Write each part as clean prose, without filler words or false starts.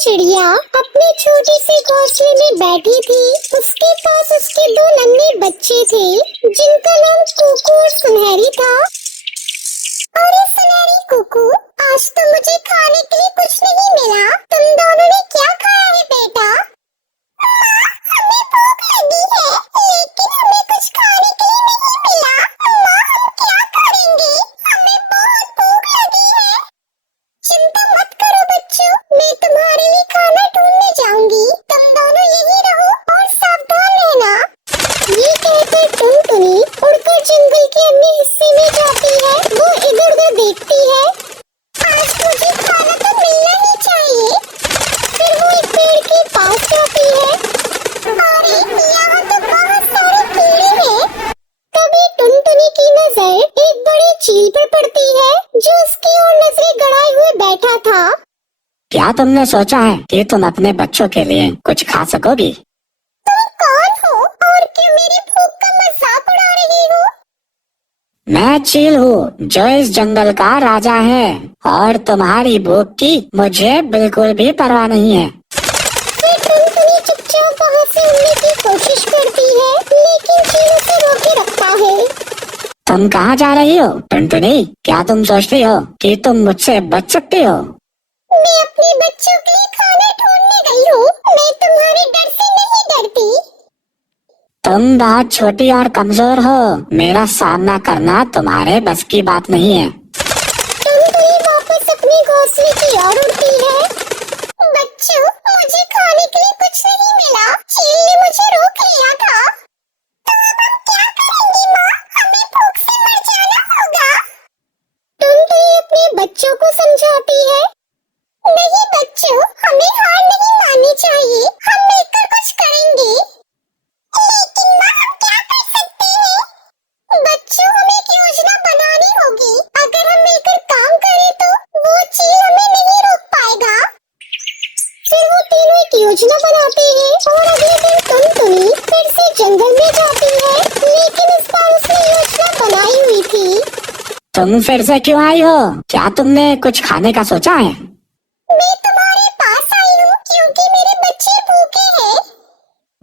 चिड़िया अपने छोटे से घोंसले में बैठी थी। उसके पास उसके दो नन्हे बच्चे थे जिनका नाम कुकू और सुनहरी था। अरे सुनहरी कुकू, आज तो मुझे खाने के लिए कुछ नहीं मिला। तुम दोनों ने क्या खाया है बेटा? माँ, हमें भूख लगी है, लेकिन हमें कुछ खाने के लिए नहीं मिला। माँ, हम क्या करेंगे? हमें बहुत भूख लगी है। चिंता मत करो बच्चों, मैं तुम्हारे लिए खाना ढूंढने जाऊंगी। तुम दोनों यहीं रहो और सावधान रहना। ये कहकर टुनटुनी उड़कर जंगल के अन्य हिस्से में जाती है। वो इधर उधर देखती है। आज मुझे खाना तो मिलना ही चाहिए। फिर वो एक पेड़ के पास जाती है। अरे यहाँ तो बहुत सारे कीड़े हैं। तभी टुनटुनी की नजर एक बड़े चील पर पड़ती है जो उसकी ओर नजरें गड़ाए हुए बैठा था। क्या तुमने सोचा है कि तुम अपने बच्चों के लिए कुछ खा सकोगी? तुम कौन हो और क्यों मेरी भूख का मजाक उड़ा रही हो? मैं चील हूँ जो इस जंगल का राजा है और तुम्हारी भूख की मुझे बिल्कुल भी परवाह नहीं है। फिर टुनटुनी चुपचाप वहाँ से उड़ने की कोशिश करती है, लेकिन चील उसे रोके रखता है। तुम कहाँ जा रही हो टुनटुनी? क्या तुम सोचती हो कि तुम मुझसे बच सकती हो? मैं अपने बच्चों के लिए खाना ढूंढने गई हूँ। मैं तुम्हारे डर से नहीं डरती। तुम बहुत छोटी और कमजोर हो। मेरा सामना करना तुम्हारे बस की बात नहीं है। टुनटुनी वापस अपने घोंसले की ओर उड़ती है। बच्चों, मुझे खाने के लिए कुछ नहीं मिला। चील ने मुझे रोक लिया था। तो अब हम क्या करेंगे माँ? हमें भूख से मर जाना होगा। टुनटुनी अपने बच्चों को समझाती है। नहीं बच्चों, हमें हार नहीं माननी चाहिए। हम मिलकर कुछ करेंगे। लेकिन माँ, हम क्या कर सकते हैं? बच्चों, हमें एक योजना बनानी होगी। अगर हम मिलकर काम करें तो वो चील हमें नहीं रोक पाएगा। फिर वो तीनों एक योजना बनाते हैं और अगले दिन टुनटुनी फिर से जंगल में जाती है, लेकिन इस बार उसने योजना बनाई हुई थी। तुम फिर से क्यों आई हो? क्या तुमने कुछ खाने का सोचा है? मैं तुम्हारे पास आई हूँ क्योंकि मेरे बच्चे भूखे हैं।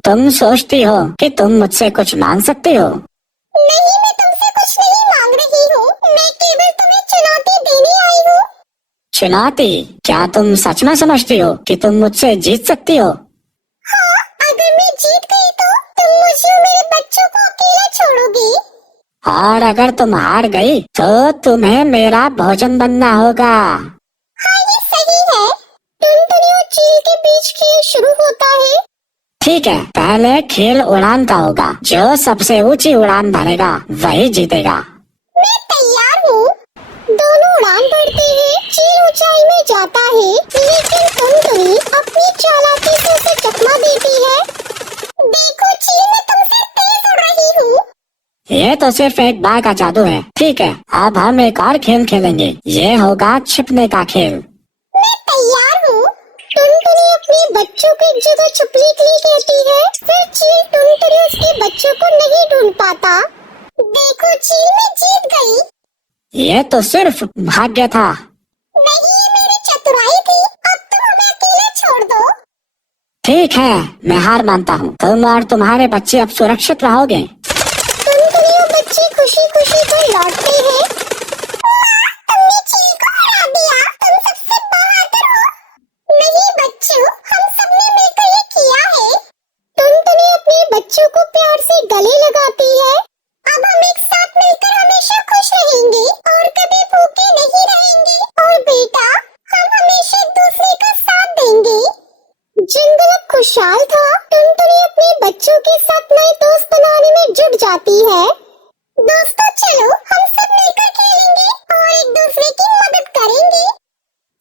तुम सोचती हो कि तुम मुझसे कुछ मांग सकती हो? नहीं, मैं तुमसे कुछ नहीं मांग रही हूँ। मैं केवल तुम्हें चुनौती देने आई हूँ। चुनौती? क्या तुम सच में समझती हो कि तुम मुझसे जीत सकती हो? हाँ, अगर मैं जीत गई तो तुम मुझे और मेरे बच्चों को अकेला छोड़ोगी। और अगर तुम हार गई तो तुम्हें मेरा भोजन बनना होगा। हाँ, ये सही है। टुनटुनी और चील के बीच खेल शुरू होता है। ठीक है, पहले खेल उड़ान का होगा। जो सबसे ऊंची उड़ान भरेगा वही जीतेगा। मैं तैयार हूँ। दोनों उड़ान भरते हैं। चील ऊंचाई में जाता है, लेकिन टुनटुनी अपनी चालाकी से उसे चकमा देती है। देखो चील, मैं तुमसे तेज उड़ रही हूँ। ये तो सिर्फ एक बार का जादू है। ठीक है, अब हम एक और खेल खेलेंगे। ये होगा छिपने का खेल। मैं तैयार हूँ। टुनटुनी अपने बच्चों को एक जगह छुपने के लिए कहती है। फिर चील टुनटुनी उसके बच्चों को नहीं ढूंढ पाता। देखो चील, मैं जीत गई। ये तो सिर्फ भाग्य था। नहीं, ये मेरी चतुराई थी। अब तुम हमें अकेला छोड़ दो। ठीक है, मैं हार मानता हूँ। तुम और तुम्हारे बच्चे अब सुरक्षित रहोगे। टुनटुनी और बच्चे खुशी खुशी घर लौटते हैं। माँ, तुमने चील को हरा दिया। तुम सबसे बहादुर हो। नहीं बच्चों, हम सबने मिलकर ये किया है। टुनटुनी अपने बच्चों को प्यार से गले लगाती है। अब हम एक साथ मिलकर हमेशा खुश रहेंगे और कभी भूखे नहीं रहेंगे। और बेटा, हम हमेशा एक दूसरे का साथ देंगे। जंगल अब खुशहाल था। टुनटुनी अपने बच्चों के साथ नए दोस्त बनाने में जुट जाती है। दोस्तों, चलो हम सब मिलकर खेलेंगे और एक दूसरे की मदद करेंगे।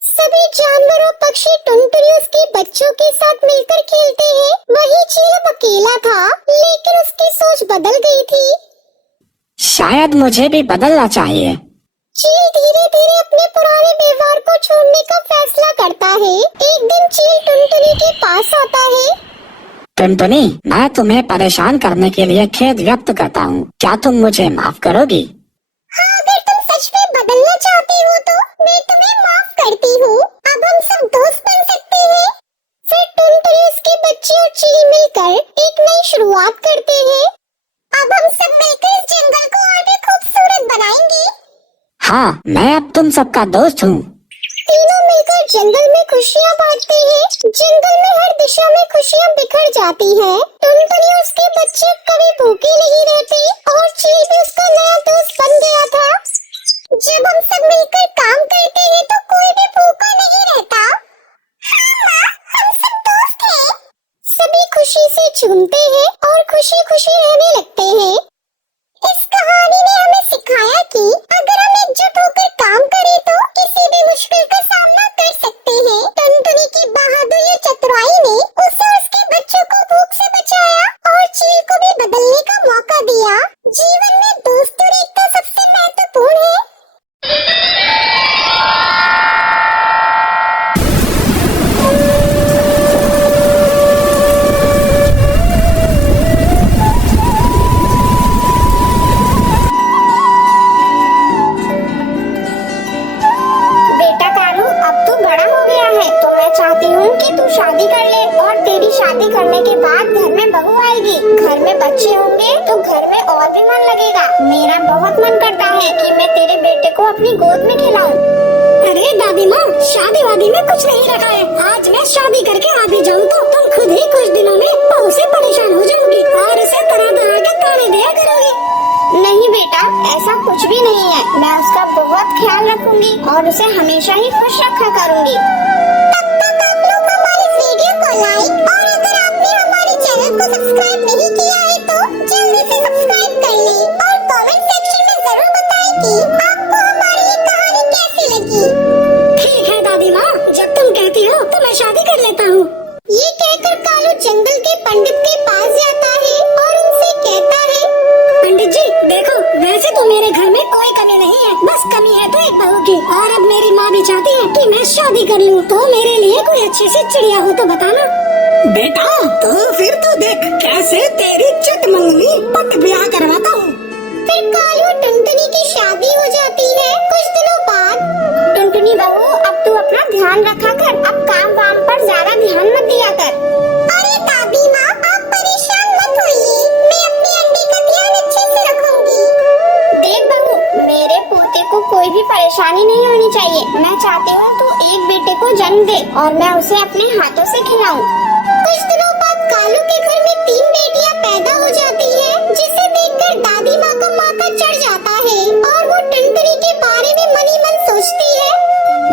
सभी जानवर और पक्षी टुनटुनी उसके बच्चों के साथ मिलकर खेलते हैं। वही चील अब अकेला था, लेकिन उसकी सोच बदल गई थी। शायद मुझे भी बदलना चाहिए। चील धीरे धीरे अपने पुराने व्यवहार को छोड़ने का फैसला करता है। एक दिन चील टुनटुनी के पास आता है। टुनटुनी, मैं तुम्हें परेशान करने के लिए खेद व्यक्त करता हूँ। क्या तुम मुझे माफ करोगी? हाँ, अगर तुम सच में बदलना चाहती हो तो मैं तुम्हें माफ करती हूँ। अब हम सब दोस्त बन सकते हैं। शुरुआत करते हैं। अब हम सब मिलकर इस जंगल को और भी खूबसूरत बनाएंगे। हाँ, मैं अब तुम सबका दोस्त हूँ। तीनों मिलकर जंगल में खुशियाँ बांटते हैं। जंगल में हर दिशा में खुशियाँ बिखर जाती हैं। टुनटुनी और उसके बच्चे कभी भूखे नहीं रहते और चील भी उसका नया दोस्त बन गया था। जब हम सब मिलकर काम करते हैं तो कोई भी भूखा नहीं रहता। हाँ माँ, हम सब दोस्त हैं। सभी खुशी से झूमते हैं और खुशी खुशी रहने लगते हैं। इस कहानी ने हमें सिखाया कि अगर हम एकजुट होकर काम करें तो किसी भी मुश्किल का सामना कर सकते हैं। टुनटुनी की बहादुरी और चतुराई ने उसे और उसके बच्चों को भूख से बचाया और चील को भी बदलने का मौका दिया। जीवन में दोस्ती और एकता सबसे महत्वपूर्ण है। बेटा कालू, अब तू बड़ा हो गया है तो मैं चाहती हूँ कि तू शादी कर ले और तेरी शादी करने के बाद घर में बहू आएगी। घर में बच्चे होंगे तो घर में और भी मन लगेगा। मेरा बहुत मन करता है कि मैं तेरे बेटे को अपनी गोद में खिलाऊं। अरे दादी माँ, शादी वादी में कुछ नहीं रखा है। आज मैं शादी करके आ भी जाऊँ तो तुम खुद ही कुछ दिनों में बहू से परेशान हो जाओगी और उसे तरह तरह के ताने दिया करोगी। नहीं बेटा, ऐसा कुछ भी नहीं है। मैं उसका बहुत ख्याल रखूंगी और उसे हमेशा ही खुश रखा करूंगी। तब तक आप लोग हमारे वीडियो को लाइक और अगर आपने हमारे चैनल को सब्सक्राइब नहीं किया है तो जल्दी से सब्सक्राइब कर लें और कमेंट सेक्शन में जरूर बताएं कि आपको हमारी ये कहानी कैसी लगी। ठीक है दादी माँ, जब तुम कहती हो तो मैं शादी कर लेता हूँ। ये कहकर कालू जंगल के पंडित के पास जाता है और उनसे कहता है, पंडित जी देखो, वैसे तो मेरे घर में कोई कमी नहीं है, बस कमी है तो एक बहू की। और अब मेरी माँ भी चाहती है कि मैं शादी कर लूँ, तो मेरे लिए कोई अच्छी सी चिड़िया हो तो बताना। बेटा तो फिर तो देख कैसे तेरी चिटमंगनी पट ब्याह करवाता हूँ। फिर कालू और टुनटुनी की शादी हो जाती है। कुछ दिनों बाद, टुनटुनी बहू, अब तू अपना ध्यान रखा कर। अब काम वाम पर ज्यादा ध्यान मत दिया कर। अरे दादी माँ, आप परेशान मत होइए, मैं अपनी अंडे का ध्यान अच्छे से रखूंगी। देख बहू, मेरे पोते को कोई भी परेशानी नहीं होनी चाहिए। मैं चाहती हूँ तू एक बेटे को जन्म दे और मैं उसे अपने हाथों से खिलाऊं। कुछ दिनों बाद कालू के घर में 3 बेटियां पैदा हो जाती हैं, जिसे देखकर दादी माँ का माथा चढ़ जाता है और वो टुनटुनी के बारे में मन ही मन सोचती है,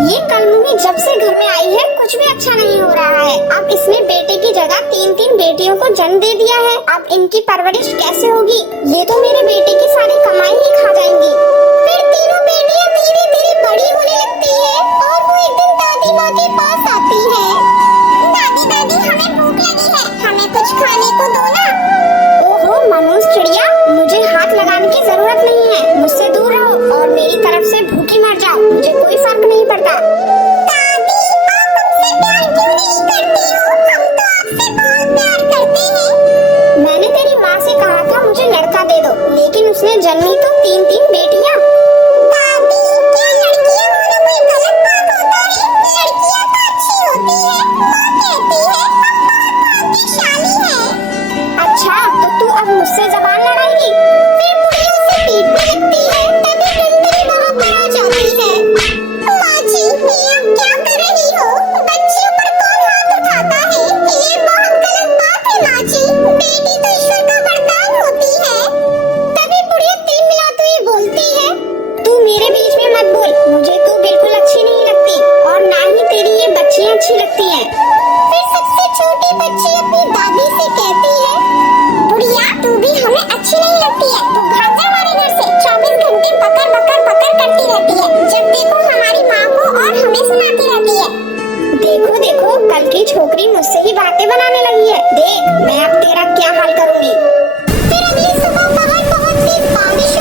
ये कलमुनी जब से घर में आई है कुछ भी अच्छा नहीं हो रहा है। अब इसने बेटे की जगह 3-3 बेटियों को जन्म दे दिया है। अब इनकी परवरिश कैसे होगी? ये तो मेरे बेटे की सारी कमाई ही खा जाएंगी। फिर तीनों बेटियां धीरे धीरे बड़ी होने लगती है और वो एक दिन दादी माँ के पास आती है। दादी दादी, हमें भूख लगी है, हमें कुछ खाने को दो ना। ओहो मनोज चिड़िया, मुझे हाथ लगाने की जरूरत नहीं है। मुझसे दूर रहो और मेरी तरफ से भूखी मर जाओ, मुझे कोई फर्क नहीं पड़ता। दादी, आप हमसे प्यार क्यों नहीं करती हो? हम तो आपसे बहुत प्यार करते हैं। मैंने तेरी माँ से कहा था मुझे लड़का दे दो, लेकिन उसने जन्मी तो 3-3 बेटियाँ। दादी, क्या लड़कियाँ होना कोई गलत बात होता है? लड़कियाँ तो अच्छी होती है। माँ कहती है हम बहुत भाग्यशाली हैं। अच्छा, तो तू अब मुझसे जबान लड़ाएगी? फिर बुढ़िया उसे पीटने लगती है। तभी टुनटुनी वहाँ पर आ जाती है। माँ जी, ये आप क्या कर रही हो? बच्चियों पर कौन हाथ उठाता है? ये बहुत गलत बात है माँ जी। बेटी तो ईश्वर का वरदान होती है। तभी बुढ़िया तिल मिलाते हुए बोलती है, तू मेरे बीच में मत बोल। मुझे तू बिल्कुल अच्छी नहीं लगती और ना ही तेरी ये बच्चियाँ अच्छी लगती हैं। फिर सबसे छोटी बच्ची अपनी दादी से कहती है, बुढ़िया तू भी हमें अच्छी नहीं लगती है। तू भाग जा हमारे घर से। 24 घंटे बकर बकर बकर करती रहती है। जब देखो हमारी माँ को और हमें सुनाती रहती है। देखो देखो, कल की छोकरी मुझसे ही बातें बनाने लगी है। देख मैं अब तेरा क्या हाल करूँगी। फिर अगली सुबह बाहर बहुत तेज बारिश